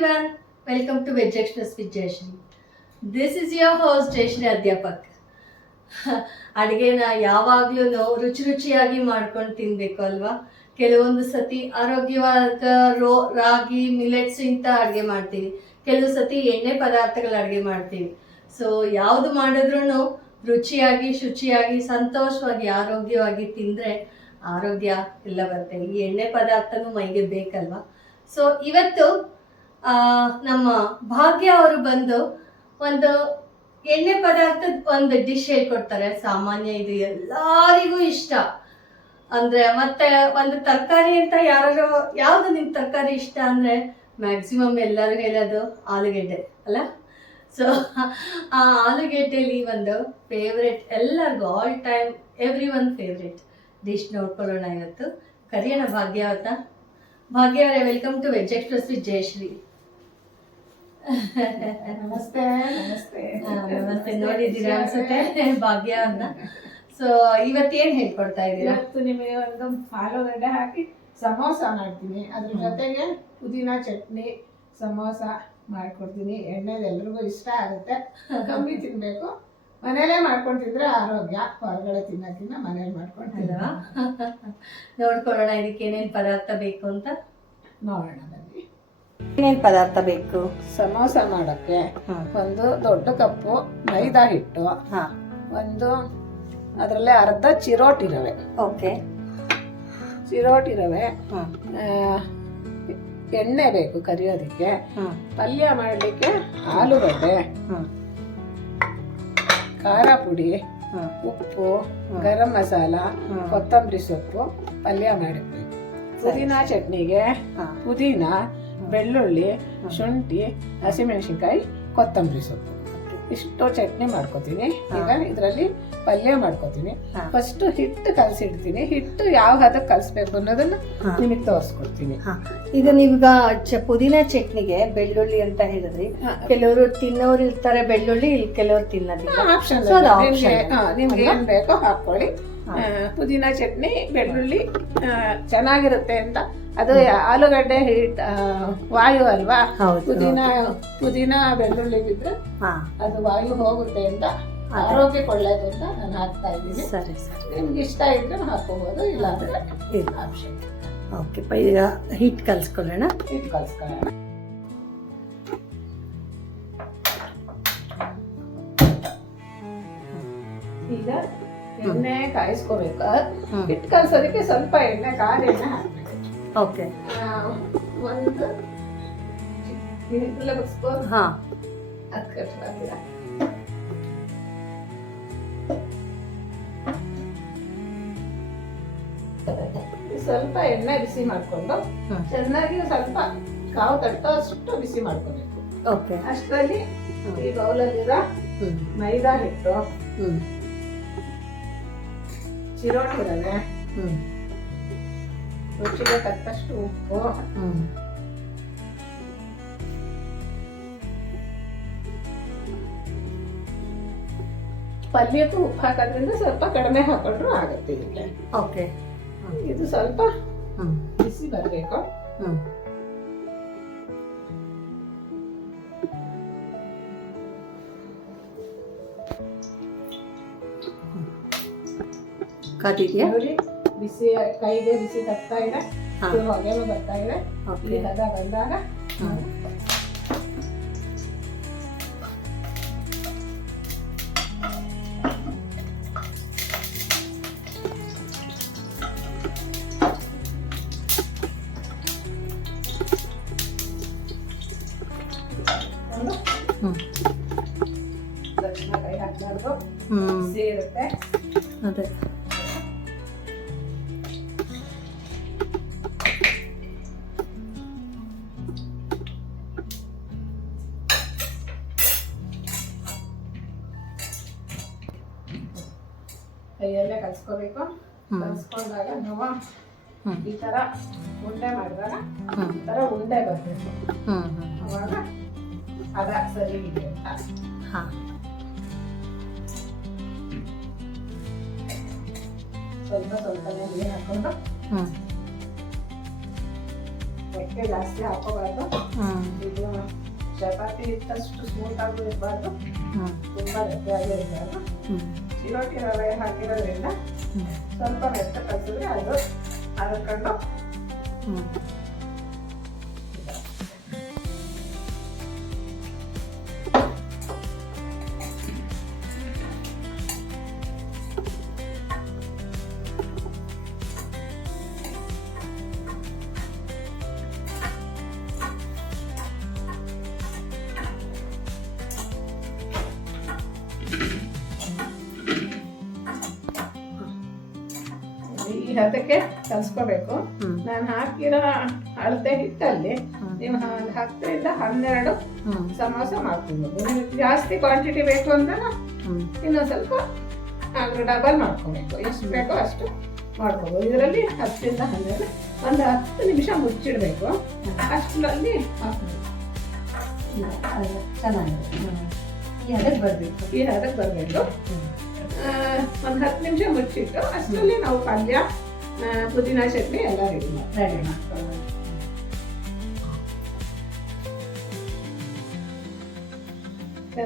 everyone, welcome to Veg Express with Jayashri. This is your host Jayashri ಅಧ್ಯಾಪಕ್. ಅಡುಗೆನ ಯಾವಾಗ್ಲೂ ರುಚಿಯಾಗಿ ಮಾಡ್ಕೊಂಡು ತಿನ್ಬೇಕು ಅಲ್ವಾ. ಕೆಲವೊಂದು ಸತಿ ಆರೋಗ್ಯವಾದ ರಾಗಿ ಮಿಲೆಟ್ಸ್ ಇಂಥ ಅಡುಗೆ ಮಾಡ್ತೀವಿ, ಕೆಲವು ಸತಿ ಎಣ್ಣೆ ಪದಾರ್ಥಗಳ ಅಡುಗೆ ಮಾಡ್ತೀವಿ. ಸೊ ಯಾವುದು ಮಾಡಿದ್ರೂ ರುಚಿಯಾಗಿ ಶುಚಿಯಾಗಿ ಸಂತೋಷವಾಗಿ ಆರೋಗ್ಯವಾಗಿ ತಿಂದರೆ ಆರೋಗ್ಯ ಎಲ್ಲ ಬರುತ್ತೆ. ಈ ಎಣ್ಣೆ ಪದಾರ್ಥನೂ ಮೈಗೆ ಬೇಕಲ್ವಾ. ಸೊ ಇವತ್ತು ನಮ್ಮ ಭಾಗ್ಯ ಅವರು ಬಂದು ಒಂದು ಎಣ್ಣೆ ಪದಾರ್ಥದ ಒಂದು ಡಿಶ್ ಹೇಳ್ಕೊಡ್ತಾರೆ. ಸಾಮಾನ್ಯ ಇದು ಎಲ್ಲರಿಗೂ ಇಷ್ಟ ಅಂದರೆ, ಮತ್ತೆ ಒಂದು ತರಕಾರಿ ಅಂತ ಯಾವುದು ನಿಮ್ಗೆ ತರಕಾರಿ ಇಷ್ಟ ಅಂದರೆ ಮ್ಯಾಕ್ಸಿಮಮ್ ಎಲ್ಲರೂ ಹೇಳೋದು ಆಲೂಗೆಡ್ಡೆ ಅಲ್ಲ. ಸೊ ಆ ಆಲೂಗೆಡ್ಡೆಲಿ ಒಂದು ಫೇವ್ರೆಟ್, ಎಲ್ಲರಿಗೂ all time everyone favourite dish ನೋಡ್ಕೊಳ್ಳೋಣ ಇವತ್ತು. ಕರಿಯೋಣ ಭಾಗ್ಯ ಅವತ್ತ. ಭಾಗ್ಯ ಅವರೇ, welcome to veg express with Jayashree. ನಮಸ್ತೆ. ನಮಸ್ತೆ ನಮಸ್ತೆ. ನೋಡಿದ್ದೀರಾ ಅನ್ಸುತ್ತೆ ಭಾಗ್ಯ ಅಂತ. ಸೊ ಇವತ್ತೇನು ಹೇಳ್ಕೊಡ್ತಾ ಇದ್ದೀರಾ? ಇವತ್ತು ನಿಮಗೆ ಒಂದು ಆಲೂಗಡ್ಡೆ ಹಾಕಿ ಸಮೋಸ ಮಾಡ್ತೀನಿ. ಅದ್ರ ಜೊತೆಗೆ ಪುದೀನ ಚಟ್ನಿ ಸಮೋಸ ಮಾಡ್ಕೊಡ್ತೀನಿ. ಎಣ್ಣೆದು ಎಲ್ರಿಗೂ ಇಷ್ಟ ಆಗುತ್ತೆ, ಕಮ್ಮಿ ತಿನ್ಬೇಕು. ಮನೇಲೇ ಮಾಡ್ಕೊಂಡು ತಿಂದ್ರೆ ಆರೋಗ್ಯ, ಹೊರಗಡೆ ತಿನ್ನೋಕ್ಕಿಂತ ಮನೇಲಿ ಮಾಡ್ಕೊಂತಿಲ್ವಾ. ನೋಡ್ಕೊಳ್ಳೋಣ ಇದಕ್ಕೆ ಏನೇನು ಪದಾರ್ಥ ಬೇಕು ಅಂತ ನೋಡೋಣ ಬನ್ನಿ. ಏನೇನು ಪದಾರ್ಥ ಬೇಕು? ಸಮೋಸ ಮಾಡೋಕ್ಕೆ ಒಂದು ದೊಡ್ಡ ಕಪ್ಪು ಮೈದಾ ಹಿಟ್ಟು, ಒಂದು ಅದರಲ್ಲೇ ಅರ್ಧ ಚಿರೋಟಿ ರವೆ. ಓಕೆ, ಚಿರೋಟಿ ರವೆ, ಎಣ್ಣೆ ಬೇಕು ಕರಿಯೋದಕ್ಕೆ, ಪಲ್ಯ ಮಾಡಲಿಕ್ಕೆ ಆಲೂಗಡ್ಡೆ, ಖಾರ ಪುಡಿ, ಉಪ್ಪು, ಗರಂ ಮಸಾಲ, ಕೊತ್ತಂಬರಿ ಸೊಪ್ಪು, ಪಲ್ಯ ಮಾಡಿರ್ಬೇಕು. ಪುದೀನ ಚಟ್ನಿಗೆ ಪುದೀನ, ಬೆಳ್ಳುಳ್ಳಿ, ಶುಂಠಿ, ಹಸಿಮೆಣಸಿನ್ಕಾಯಿ, ಕೊತ್ತಂಬರಿ ಸೊಪ್ಪು ಇಷ್ಟು ಚಟ್ನಿ ಮಾಡ್ಕೋತೀನಿ. ಈಗ ಇದರಲ್ಲಿ ಪಲ್ಯ ಮಾಡ್ಕೋತೀನಿ. ಫಸ್ಟ್ ಹಿಟ್ಟು ಕಲಸಿಡ್ತೀನಿ. ಹಿಟ್ಟು ಯಾವ ಹದಕ್ಕೆ ಕಲಿಸ್ಬೇಕು ಅನ್ನೋದನ್ನ ನಿಮಗೆ ತೋರಿಸ್ಕೊಡ್ತೀನಿ. ಈಗ ನೀವೀಗ ಪುದೀನ ಚಟ್ನಿಗೆ ಬೆಳ್ಳುಳ್ಳಿ ಅಂತ ಹೇಳಿದ್ರಿ. ಕೆಲವರು ತಿನ್ನೋರು ಇರ್ತಾರೆ ಬೆಳ್ಳುಳ್ಳಿ, ಕೆಲವರು ತಿನ್ನೋದಿಲ್ಲ. ಆಪ್ಷನ್ ನಿಮ್ಗೆ ಏನ್ ಬೇಕೋ ಹಾಕೊಳ್ಳಿ. ಪುದೀನ ಚಟ್ನಿ ಬೆಳ್ಳುಳ್ಳಿ ಚೆನ್ನಾಗಿರುತ್ತೆ ಅಂತ. ಅದು ಆಲೂಗಡ್ಡೆ ವಾಯು ಅಲ್ವಾ, ಪುದೀನ ಬೆಳ್ಳುಳ್ಳಿ ಬಿದ್ರೆ ಅದು ವಾಯು ಹೋಗುತ್ತೆ ಅಂತ, ಆರೋಗ್ಯಕ್ಕೆ ಒಳ್ಳೇದು ಅಂತ ನಾನು ಹಾಕ್ತಾ ಇದ್ದೀನಿ. ಸರಿ ಸರಿ, ನಿಮ್ಗೆ ಇಷ್ಟ ಇದ್ರೆ ಹಾಕೋಬಹುದು, ಇಲ್ಲ ಅಂದ್ರೆ ಆಪ್ಷನ್. ಓಕೆ, ಈಗ ಹಿಟ್ಟು ಕಲಿಸ್ಕೊಳ್ಳೋಣ. ಹಿಟ್ಟು ಕಲಿಸ್ಕೊಳ್ಳೋಣ. ಈಗ ಎಣ್ಣೆ ಕಾಯಿಸ್ಕೋಬೇಕು. ಹಿಟ್ಟು ಕಲ್ಸೋದಕ್ಕೆ ಸ್ವಲ್ಪ ಎಣ್ಣೆ, ಕಾದ ಎಣ್ಣೆ ಹಾಕ್ಬೇಕು. ಓಕೆ, ಒಂದು ಸ್ವಲ್ಪ ಎಣ್ಣೆ ಬಿಸಿ ಮಾಡ್ಕೊಂಡು ಚೆನ್ನಾಗಿ ಸ್ವಲ್ಪ ಕಾವು ತಟ್ಟೋ ಅಷ್ಟು ಬಿಸಿ ಮಾಡ್ಕೋಬೇಕು. ಓಕೆ, ಅಷ್ಟರಲ್ಲಿ ಈ ಬೌಲಲ್ಲಿರೋ ಮೈದಾ ಹಿಟ್ಟು, ಚಿರೋಟಿ ರವೆ, ರುಚಿಗೆ ತಕ್ಕಷ್ಟು ಉಪ್ಪು, ಪಲ್ಯಕ್ಕೂ ಉಪ್ಪು ಹಾಕೋದ್ರಿಂದ ಸ್ವಲ್ಪ ಕಡಿಮೆ ಹಾಕೊಂಡ್ರು ಆಗುತ್ತೆ. ಇದಕ್ಕೆ ಓಕೆ, ಇದು ಸ್ವಲ್ಪ ಬಿಸಿ ಬರಬೇಕು. ಕಾದಿದೆಯಾ? ಬಿಸಿ ಕೈಗೆ ಬಿಸಿ ತಗ್ತಾ ಇದೆ, ಹೊಗೆನೂ ಬರ್ತಾ ಇದೆ. ಈ ಹದ ಬಂದಾಗ ತಕ್ಷಣ ಕೈ ಹಾಕ್ಬಾರ್ದು, ಬಿಸಿ ಇರುತ್ತೆ. ಅದೇ, ಕೈಯಲ್ಲೇ ಕಲ್ಸ್ಕೋಬೇಕು. ಕಲ್ಸ್ಕೊಂಡಾಗ ನಾವು ಈ ತರ ಉಂಡೆ ಮಾಡಿದಾಗ ಈ ತರ ಉಂಡೆ ಬರಬೇಕು. ಅವಾಗ ಅದ ಸರಿ ಇದೆ ಅಂತ. ಸ್ವಲ್ಪ ಸ್ವಲ್ಪನೇ ನೀರು ಹಾಕೊಂಡು ಎಕ್ಕೆ ಜಾಸ್ತಿ ಹಾಕೋಬಾರ್ದು. ಇದು ಚಪಾತಿ ಇಟ್ಟಷ್ಟು ಸ್ಮೂತ್ ಆಗಿ ಇರಬಾರ್ದು, ತುಂಬಾ ಗಟ್ಟಿಯಾಗಿ ಇರಬಾರ್ದು. ಚಿರೋಟಿ ರವೆ ಹಾಕಿರೋದ್ರಿಂದ ಸ್ವಲ್ಪ ಮೆತ್ತ ಕಲಿಸಿದ್ರೆ ಅದು ಹರಕೊಂಡು ಈ ಹದಕ್ಕೆ ಕಲ್ಸ್ಕೋಬೇಕು. ನಾನು ಹಾಕಿರೋ ಅಳತೆ ಹಿಟ್ಟಲ್ಲಿ ನೀವು 10ರಿಂದ 12 ಸಮೋಸ ಮಾಡ್ಕೊಬೋದು. ನಿಮಗೆ ಜಾಸ್ತಿ ಕ್ವಾಂಟಿಟಿ ಬೇಕು ಅಂದ್ರೆ ಇನ್ನೊಂದು ಸ್ವಲ್ಪ ಡಬಲ್ ಮಾಡ್ಕೋಬೇಕು. ಎಷ್ಟು ಬೇಕೋ ಅಷ್ಟು ಮಾಡ್ಕೋಬೋದು. ಇದರಲ್ಲಿ 10ರಿಂದ 12 ಒಂದು 10 ನಿಮಿಷ ಮುಚ್ಚಿಡ್ಬೇಕು. ಅಷ್ಟರಲ್ಲಿ ಹಾಕ್ಬೇಕು. ಚೆನ್ನಾಗಿದೆ. ಈ ಹದಕ್ಕೆ ಬರಬೇಕು. ಒಂದು 10 ನಿಮಿಷ ಮುಚ್ಚಿಟ್ಟು ಅಷ್ಟರಲ್ಲಿ ನಾವು ಪಲ್ಯ, ಪುದೀನ ಚಟ್ನಿ ಎಲ್ಲ ರೆಡಿ ಮಾಡ್ಕೊಳ್ಳೋಣ.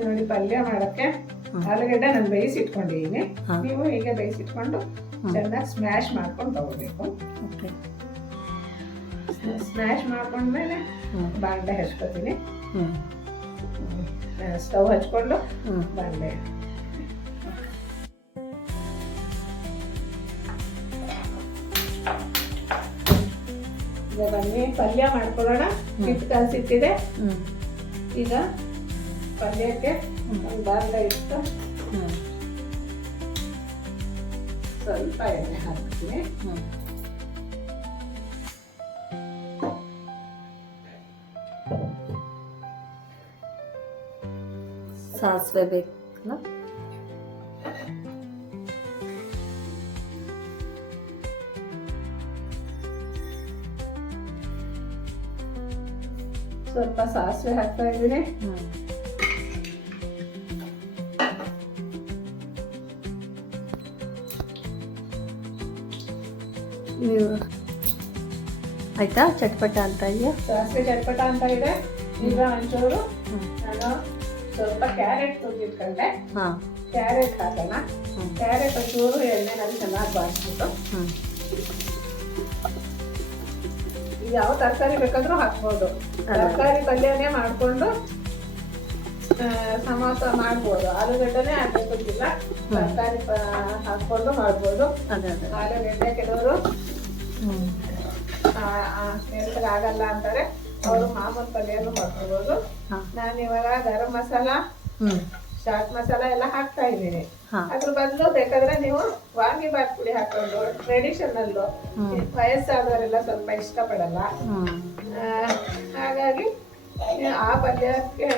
ನೋಡಿ, ಪಲ್ಯ ಮಾಡೋಕ್ಕೆ ಆಲೂಗಡ್ಡೆ ನಾನು ಬೇಯಿಸಿಟ್ಕೊಂಡಿದ್ದೀನಿ. ನೀವು ಹೀಗೆ ಬೇಯಿಸಿಟ್ಕೊಂಡು ಚೆನ್ನಾಗಿ ಸ್ಮ್ಯಾಶ್ ಮಾಡ್ಕೊಂಡು ತಗೋಬೇಕು. ಸ್ಮ್ಯಾಶ್ ಮಾಡ್ಕೊಂಡ್ಮೇಲೆ ಬಾಂಡೆ ಹಚ್ಕೋತೀನಿ. ಸ್ಟವ್ ಹಚ್ಕೊಂಡು ಬಾಂಡೆ ಈಗ ಬನ್ನಿ ಪಲ್ಯ ಮಾಡ್ಕೊಳ್ಳೋಣ. ಹಿಟ್ಟು ಕಲಸಿಟ್ಟಿದೆ. ಈಗ ಪಲ್ಯಕ್ಕೆ ಒಂದು ಬಾಂಡೆ ಇಟ್ಟು ಸ್ವಲ್ಪ ಎಣ್ಣೆ ಹಾಕ್ತೀನಿ. ಸಾಸಿವೆ ಬೇಕಲ್ಲ, ಸ್ವಲ್ಪ ಸಾಸಿವೆ ಹಾಕ್ತಾ ಇದ್ದೀನಿ. ನೀವು ಆಯ್ತಾ? ಚಟ್ಪಟ ಅಂತ ಇದೆಯಾ? ಸಾಸಿವೆ ಚಟ್ಪಟ ಅಂತ ಇದೆ. ಈಗ ಒಂಚೂರು ನಾನು ಸ್ವಲ್ಪ ಕ್ಯಾರೆಟ್ ತುರಿದಿಟ್ಕೊಂಡೆ. ಕ್ಯಾರೆಟ್ ಹಾಕೋಣ. ಕ್ಯಾರೆಟ್ ಒಂಚೂರು ಎಣ್ಣೆನಲ್ಲಿ ಚೆನ್ನಾಗಿ ಬಾಡಿಸ್ಬಿಟ್ಟು ಯಾವ ತರಕಾರಿ ಬೇಕಾದ್ರೂ ಹಾಕ್ಬೋದು. ತರಕಾರಿ ಪಲ್ಯನೇ ಮಾಡ್ಕೊಂಡು ಸಮೋಸ ಮಾಡ್ಬೋದು. ಆಲೂಗಡ್ಡೆನೇ ಹಾಕ್ಬೇಕಿಲ್ಲ, ತರಕಾರಿ ಹಾಕೊಂಡು ಮಾಡ್ಬೋದು. ಆಲೂಗಡ್ಡೆ ಕೆಲವರು ಆಗಲ್ಲ ಅಂತಾರೆ, ಅವರು ಮಾಮೂಲು ಪಲ್ಯನೂ ಮಾಡ್ಕೋಬೋದು. ನಾನು ಇವಾಗ ಗರಂ ಮಸಾಲ, ಚಾಟ್ ಮಸಾಲ ಎಲ್ಲ ಹಾಕ್ತಾ ಇದ್ದೀನಿ. ಅದ್ರ ಬದಲು ಬೇಕಾದ್ರೆ ನೀವು ವಾಂಗಿಬಾತ್ ಪುಡಿ ಹಾಕೊಂಡು, ಟ್ರೆಡಿಷನಲ್, ವಯಸ್ಸಾದವರೆಲ್ಲ ಸ್ವಲ್ಪ ಇಷ್ಟಪಡಲ್ಲ, ಹಾಗಾಗಿ ಆ ಪಲ್ಯಕ್ಕೆ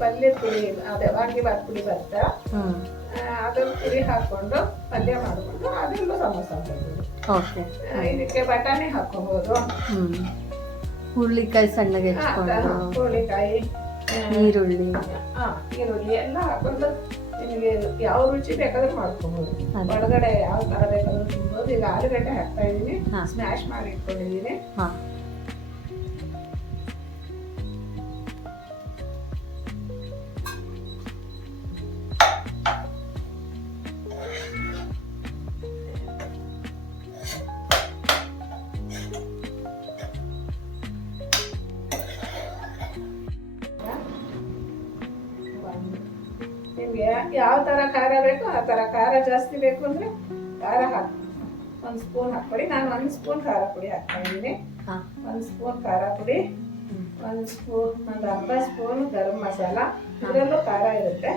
ಪಲ್ಯದ ಪುಡಿ, ಅದೇ ವಾಂಗಿಬಾತ್ ಪುಡಿ ಬರ್ತಾ ಅದ್ರ ಪುಡಿ ಹಾಕೊಂಡು ಪಲ್ಯ ಮಾಡಿಕೊಂಡು ಅದರಲ್ಲೂ ಸಮೋಸ ಹಾಕೋಬಹುದು. ಇದಕ್ಕೆ ಬಟಾಣಿ ಹಾಕೋಬಹುದು, ಹುರುಳಿಕಾಯಿ ಸಣ್ಣಗೆ ಹುರುಳಿಕಾಯಿ, ಈರುಳ್ಳಿ ಎಲ್ಲ ಹಾಕೊಂಡು ನಿಮಗೆ ಯಾವ ರುಚಿ ಬೇಕಾದ್ರೂ ಮಾಡ್ಕೋಬಹುದು. ಒಳಗಡೆ ಯಾವ ತರ ಬೇಕಾದ್ರೂ ತಿನ್ಬೋದು. ಈಗ ಆಲೂಗಡ್ಡೆ ಹಾಕ್ತಾ ಇದೀನಿ, ಸ್ಮ್ಯಾಶ್ ಮಾಡಿ ಇಟ್ಕೊಂಡಿದೀನಿ. ನಿಮ್ಗೆ ಯಾವ ತರ ಖಾರ ಬೇಕು ಆ ತರ, ಖಾರ ಜಾಸ್ತಿ ಬೇಕು ಅಂದ್ರೆ ಖಾರ ಹಾಕಿ 1 ಸ್ಪೂನ್ ಹಾಕೊಳ್ಳಿ. ನಾನು 1 ಸ್ಪೂನ್ ಖಾರ ಪುಡಿ ಹಾಕ್ತಾ ಇದ್ದೀನಿ. 1 ಸ್ಪೂನ್ ಖಾರ ಪುಡಿ, 1 ಅರ್ಧ ಸ್ಪೂನ್ ಗರಂ ಮಸಾಲ. ಇದರಲ್ಲೂ ಖಾರ ಇರುತ್ತೆ,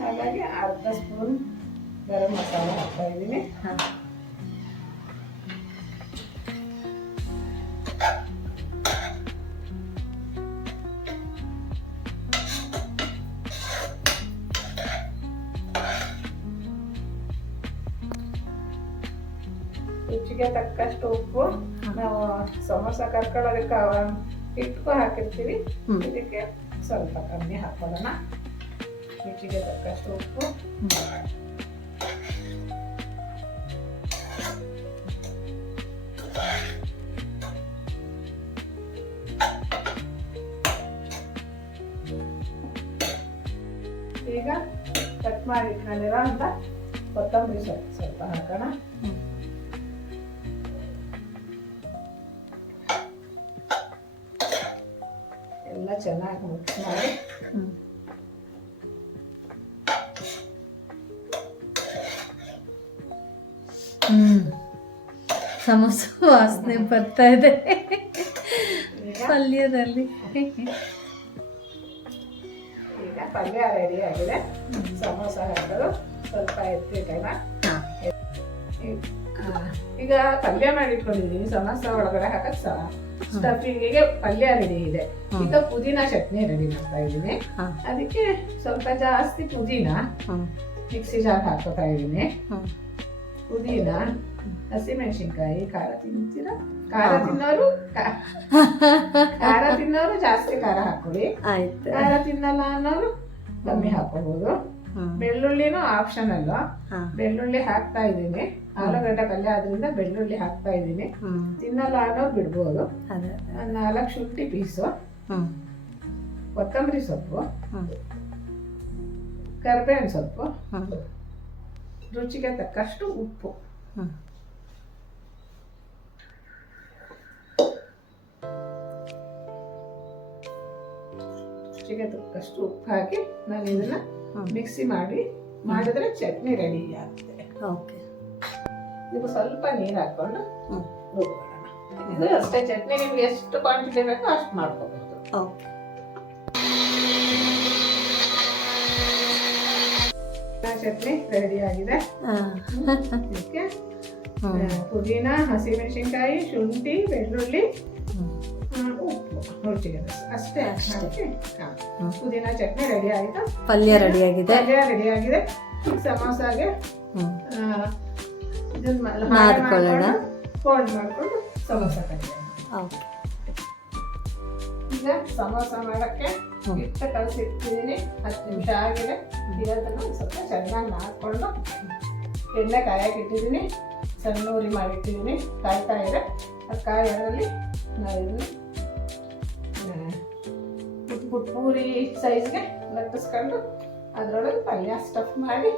ಹಾಗಾಗಿ ಅರ್ಧ ಸ್ಪೂನ್ ಗರಂ ಮಸಾಲ ಹಾಕ್ತಾ ಇದ್ದೀನಿ. ರುಚಿಗೆ ತಕ್ಕಷ್ಟು ಉಪ್ಪು. ನಾವು ಸಮೋಸ ಕರ್ಕೊಳ್ಳೋದಕ್ಕೆ ಹಿಟ್ಟು ಹಾಕಿರ್ತೀವಿ, ಇದಕ್ಕೆ ಸ್ವಲ್ಪ ಕಮ್ಮಿ ಹಾಕೊಳ್ಳೋಣ. ರುಚಿಗೆ ತಕ್ಕಷ್ಟು ಉಪ್ಪು, ಕಟ್ ಮಾಡಿ ಇಟ್ಕೊಂಡಿರೋ ಅಂತ ಕೊತ್ತಂಬರಿ ಸೊಪ್ಪು ಸ್ವಲ್ಪ ಹಾಕೋಣ. ಎಲ್ಲ ಚೆನ್ನಾಗಿ ಮಿಕ್ಸ್ ಮಾಡಿ ಸಮೋಸ ವಾಸನೆ ಬರ್ತಾ ಇದೆ ಪಲ್ಯದಲ್ಲಿ. ಈಗ ಪಲ್ಯ ರೆಡಿ ಆಗಿದೆ. ಸಮೋಸ ಹಾಕೋದು ಸ್ವಲ್ಪ ಎತ್ತಿಟ್ಟಣ. ಈಗ ಪಲ್ಯ ಮಾಡಿಟ್ಕೊಂಡಿದೀನಿ. ಸಮೋಸ ಒಳಗಡೆ ಹಾಕಕ್ ಸ್ಟಫಿಂಗಿಗೆ ಪಲ್ಯ ರೆಡಿ ಇದೆ. ಈಗ ಪುದೀನ ಚಟ್ನಿ ರೆಡಿ ಮಾಡ್ತಾ ಇದ್ದೀನಿ. ಅದಕ್ಕೆ ಸ್ವಲ್ಪ ಜಾಸ್ತಿ ಪುದೀನ ಮಿಕ್ಸಿ ಜಾರ್ ಹಾಕೋತಾ ಇದ್ದೀನಿ. ಪುದೀನ, ಹಸಿಮೆಣಸಿನ್ಕಾಯಿ, ಖಾರ ತಿಂತೀರಾ? ಖಾರ ತಿನ್ನೋರು ಜಾಸ್ತಿ ಖಾರ ಹಾಕೊಳ್ಳಿ. ಖಾರ ತಿನ್ನಲ್ಲ ಅನ್ನೋರು ಕಮ್ಮಿ ಹಾಕೋಬಹುದು. ಬೆಳ್ಳುಳ್ಳಿನೂ ಆಪ್ಷನಲ್. ಬೆಳ್ಳುಳ್ಳಿ ಹಾಕ್ತಾ ಇದ್ದೀನಿ. ಆಲೂಗಡ್ಡೆ ಪಲ್ಯ ಆದ್ರಿಂದ ಬೆಳ್ಳುಳ್ಳಿ ಹಾಕ್ತಾ ಇದ್ದೀನಿ. ತಿನ್ನಲ್ಲ ಅನ್ನೋರು ಬಿಡ್ಬೋದು. 4 ಶುಂಠಿ ಪೀಸು, ಕೊತ್ತಂಬರಿ ಸೊಪ್ಪು, ಕರ್ಬೇವಿನ ಸೊಪ್ಪು, ರುಚಿಗೆ ತಕ್ಕಷ್ಟು ಉಪ್ಪು. ರುಚಿಗೆ ತಕ್ಕಷ್ಟು ಉಪ್ಪು ಹಾಕಿ ನಾನು ಇದನ್ನ ಮಿಕ್ಸಿ ಮಾಡಿದ್ರೆ ಚಟ್ನಿ ರೆಡಿ ಆಗುತ್ತೆ. ಇದು ಸ್ವಲ್ಪ ನೀರು ಹಾಕೊಂಡು ರುಬ್ಬೋಣ. ಇದು ಅಷ್ಟೇ ಚಟ್ನಿ. ನಿಮ್ಗೆ ಎಷ್ಟು ಕ್ವಾಂಟಿಟಿ ಬೇಕೋ ಅಷ್ಟು ಮಾಡ್ಕೋಬಹುದು. ಚಟ್ನಿ ರೆಡಿ ಆಗಿದೆ. ಇದಕ್ಕೆ ಪುದೀನ, ಹಸಿಮೆಣಸಿನ್ಕಾಯಿ, ಶುಂಠಿ, ಬೆಳ್ಳುಳ್ಳಿ, ಉಪ್ಪು, ರುಚಿಗೆ ಅಷ್ಟೇ ಹಾಕಿ ಪುದೀನ ಚಟ್ನಿ ರೆಡಿ ಆಯ್ತು. ಪಲ್ಯ ರೆಡಿ ಆಗಿದೆ. ಸಮೋಸಾಗೆ ನಾದ್ಕೊಳ್ಳೋಣ. ಫೋಲ್ಡ್ ಮಾಡ್ಕೊಂಡು ಸಮೋಸ ಕಟ್ಟಿ. ಈಗ ಸಮೋಸ ಮಾಡಕ್ಕೆ ಹಿಟ್ಟು ಕಲಸಿಟ್ಟಿದ್ದೀನಿ. 10 ನಿಮಿಷ ಆಗಿದೆ. ಇದನ್ನು ಸ್ವಲ್ಪ ಚೆನ್ನಾಗಿ ನಾದ್ಕೊಂಡು ಎಣ್ಣೆ ಕಾಯಕ್ಕೆ ಇಟ್ಟಿದ್ದೀನಿ. ಸಣ್ಣ ಉರಿ ಮಾಡಿಟ್ಟಿದ್ದೀನಿ. ಕಾಯ್ತಾ ಇದೆ. ಆ ಕಾಯೋದ್ರಲ್ಲಿ ನಾವು ಇದನ್ನು ಪುಟ್ ಪೂರಿ ಸೈಜ್ಗೆ ಲಟ್ಟಿಸ್ಕೊಂಡು ಅದರೊಳಗೆ ಪಲ್ಯ ಸ್ಟಫ್ ಮಾಡಿ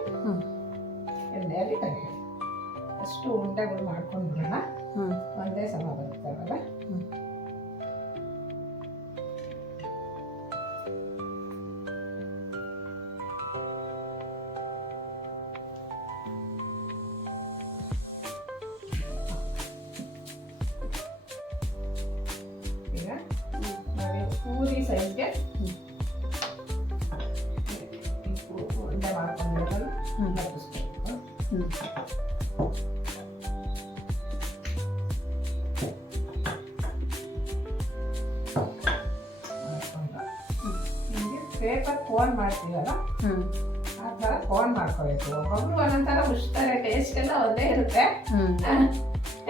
ಎಣ್ಣೆಯಲ್ಲಿ ಕರಿಯೋಣ. ಅಷ್ಟು ಉಂಡೆಗಳು ಮಾಡ್ಕೊಂಡು ಬಿಡೋಣ. ಒಂದೇ ಸಮ ಬರುತ್ತಾವಲ್ಲ. ಈಗ ಪೂರಿ ಸೈಜ್ಗೆ ಉಂಡೆ ಮಾಡ್ಕೊಂಡು ಲಟ್ಟಿಸ್ಬೇಕು. ಪೇಪರ್ ಕೋನ್ ಮಾಡ್ತೀವಲ್ಲ ಆ ಥರ ಕೋನ್ ಮಾಡ್ಕೋಬೇಕು. ಒಬ್ಬೊಬ್ರು ಒಂದೊಂಥರ ಮುಚ್ತಾರೆ. ಟೇಸ್ಟ್ ಎಲ್ಲ ಒಂದೇ ಇರುತ್ತೆ.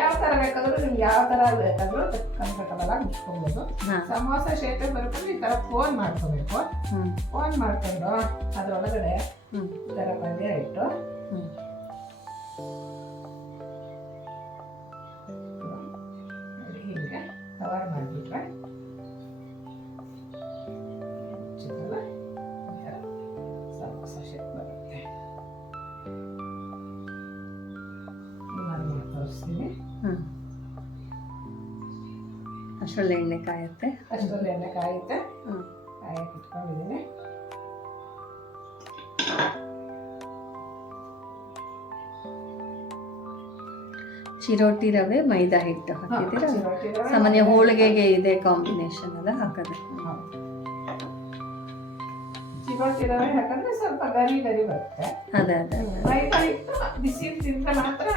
ಯಾವ ಥರ ಬೇಕಾದ್ರೂ ನಿಮ್ಗೆ ಯಾವ ಥರ ಬೇಕಾದ್ರೂ ಕಂಫರ್ಟಬಲ್ ಆಗಿ ಮುಚ್ಕೋಬಹುದು. ಸಮೋಸ ಶೇಪೆ ಬರ್ಕೊಂಡು ಈ ಥರ ಕೋನ್ ಮಾಡ್ಕೋಬೇಕು. ಕೋನ್ ಮಾಡ್ಕೊಂಡು ಅದರೊಳಗಡೆ ಈ ಥರ ಪಲ್ಯ ಇಟ್ಟು ಹೀಗೆ ಕವರ್ ಮಾಡಿಬಿಟ್ರೆ ಸಮೋಸ ಶೇಪ್ ಬರುತ್ತೆ. ನಾನು ತೋರಿಸ್ತೀನಿ. ಅಷ್ಟರಲ್ಲಿ ಎಣ್ಣೆ ಕಾಯುತ್ತೆ. ಕಾಯಕ್ಕೆ ಇಟ್ಕೊಂಡಿದ್ದೀನಿ. ಚಿರೋಟಿ ರವೆ, ಮೈದಾ ಹಿಟ್ಟು ಹಾಕಿದ್ದೀರಾ? ಸಾಮಾನ್ಯ ಹೋಳಿಗೆಗೆ ಇದೆ ಕಾಂಬಿನೇಷನ್ ಅಲ್ಲ ಹಾಕೋದು. ಚಿರೋಟಿ ರವೆ ಹಾಕಿದ್ರೆ ಸ್ವಲ್ಪ ಗರಿ ಬರುತ್ತೆ. ಅದೇ ಮೈದಾ ಹಿಟ್ಟು ಬಿಸಿ ತಿಂದ್ರೆ ಮಾತ್ರ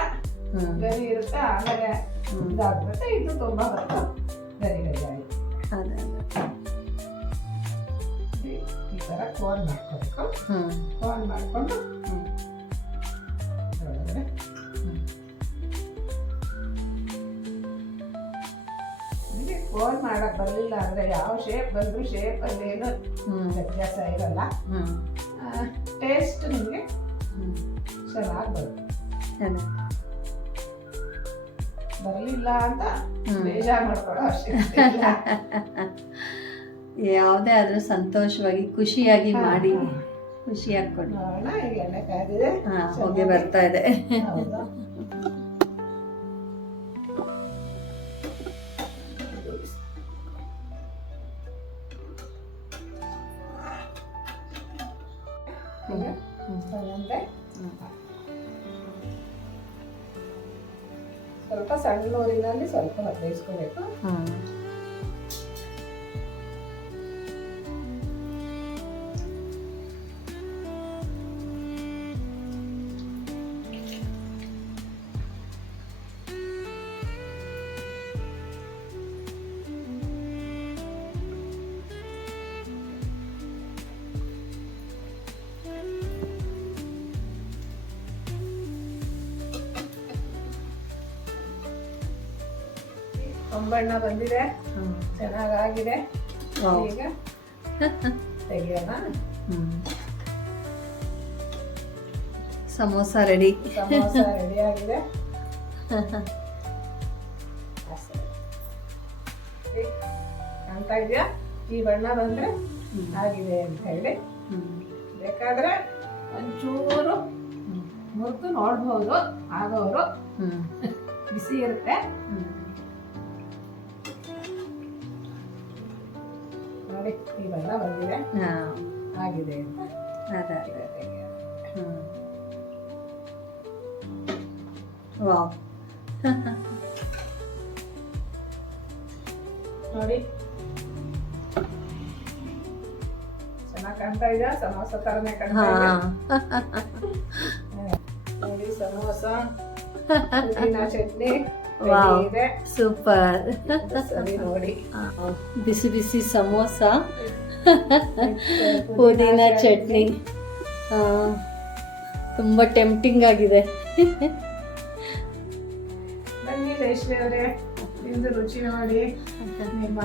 ಗರಿ ಇರುತ್ತೆ. ಆಮೇಲೆ ಇದಾಗ್ಬಿಡುತ್ತೆ. ಇದು ತುಂಬಾ ಗರಿ ಆಗುತ್ತೆ. ಈ ತರ ಕೋನ್ ಮಾಡ್ಕೋಬೇಕು. ಕೋನ್ ಮಾಡ್ಕೊಂಡು ಒಳಗಡೆ ಕೋನ್ ಮಾಡಕ್ ಬರಲಿಲ್ಲ ಅಂದ್ರೆ ಯಾವ ಶೇಪ್ ಬಂದ್ರು ಶೇಪ್ ಅಲ್ಲಿ ಏನು ವ್ಯತ್ಯಾಸ ಇರಲ್ಲ. ಟೇಸ್ಟ್ ನಿಮಗೆ ಚೆನ್ನಾಗಿ ಬರುತ್ತೆ. ಬರಲಿಲ್ಲ ಅಂತ ಬೇಜಾರು ಮಾಡ್ಕೊಳ್ಳೋ ಅವಶ್ಯಕತೆ ಇಲ್ಲ. ಯಾವುದೇ ಆದ್ರೂ ಸಂತೋಷವಾಗಿ ಖುಷಿಯಾಗಿ ಮಾಡಿ ಖುಷಿಯಾಗಿ ಕೊಡಿ. ನೋಡೋಣ, ಈಗ ಎಣ್ಣೆ ಕಾದಿದೆ. ಹಾ, ಹೊಗೆ ಬರ್ತಾ ಇದೆ. ಹೌದಾ? ಈಗ ತಗೊಂಡೆ. ಸ್ವಲ್ಪ ಸಣ್ಣ ಊರಿನಲ್ಲಿ ಸ್ವಲ್ಪ ಬೇಯಿಸ್ಕೋಬೇಕು. ಒಂಬಣ್ಣ ಬಂದಿದೆ, ಚೆನ್ನಾಗಾಗಿದೆ. ಈಗ ತೆಗಿಯೋಣ. ಸಮೋಸ ರೆಡಿ. ಸಮೋಸ ರೆಡಿ ಆಗಿದೆ. ಕಾಣ್ತಾ ಇದೆಯಾ? ಈ ಬಣ್ಣ ಬಂದ್ರೆ ಆಗಿದೆ ಅಂತ ಹೇಳಿ. ಬೇಕಾದ್ರೆ ಒಂಚೂರು ಮುರಿದು ನೋಡ್ಬೋದು, ಆಗೋರು. ಬಿಸಿ ಇರುತ್ತೆ. ನೋಡಿ, ಈ ಬಣ್ಣ ಬಂದಿದೆ, ಆಗಿದೆ ಅಂತ. ವಾವ್. ನೋಡಿ, ಚೆನ್ನಾಗಿ ಕಾಣ್ತಾ ಇದೆಯಾ? ಸಮೋಸ ತರನೇ ಕಾಣ್ತಾ ಇದೆ. ನೋಡಿ, ಸಮೋಸ, ಪುದೀನ ಚಟ್ನಿ ಇದೆ. ಸೂಪರ್. ಸರಿ, ನೋಡಿ, ಬಿಸಿ ಬಿಸಿ ಸಮೋಸ, ಪುದೀನ ಚಟ್ನಿ, ತುಂಬಾ ಟೆಂಪ್ಟಿಂಗ್ ಆಗಿದೆ. ಬನ್ನಿ ಜಯಶ್ರೀ ಅವರೇ, ತಿಂದು ರುಚಿ ನೋಡಿ. ನಿಮ್ಮ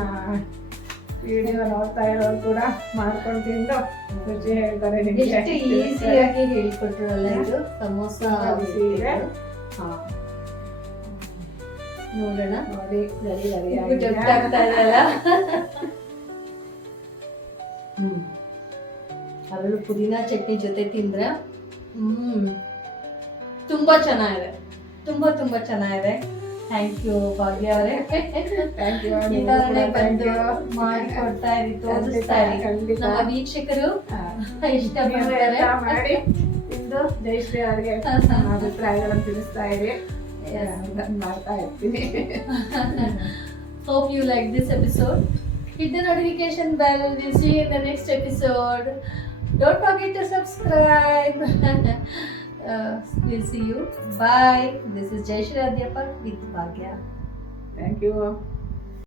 ವಿಡಿಯೋ ನೋಡ್ತಾ ಇರೋರು ಕೂಡ ಮಾಡ್ಕೊಂಡು ತಿಂದು ರುಚಿ ಹೇಳ್ತಾರೆ ನಿಮಗೆ. ಎಷ್ಟು ಈಸಿಯಾಗಿ ಹೇಳ್ಕೊಟ್ರಲ್ಲ ಇದು ಸಮೋಸ. ಬಿಸಿ ಇದೆ. ನೋಡೋಣ. ನೋಡಿ, ರೆಡಿ ಆಗ್ತಾ ಇದೆಯಲ್ಲ. ಅದರಲ್ಲೂ ಪುದೀನ ಚಟ್ನಿ ಜೊತೆ ತಿಂದ್ರೆ ತುಂಬಾ ಚೆನ್ನಾಗಿದೆ. ತುಂಬಾ ತುಂಬಾ ಚೆನ್ನಾಗಿದೆ. ಥ್ಯಾಂಕ್ ಯು ಭಾಗ್ಯ ಅವರೇ. ಬಂದು ಮಾಡಿಕೊಡ್ತಾ ಇರಿ, ತೋರಿಸ್ತಾ ಇರಿ. ನಮ್ಮ ವೀಕ್ಷಕರು ಇಷ್ಟಪಡ್ತಾರೆ. ಮಾಡಿ ತಿಂದು ಜಯಶ್ರೀ ಅವರಿಗೆ ಅಭಿಪ್ರಾಯಗಳನ್ನು ತಿಳಿಸ್ತಾ ಇರಿ. ಮಾಡ್ತಾ ಇರ್ತೀನಿ. Hope you like this episode. Hit the notification bell. We'll see you in the next episode. Don't forget to subscribe. We'll see you. Bye. This is Jayashri Adhyapak with Bhagya. Thank you.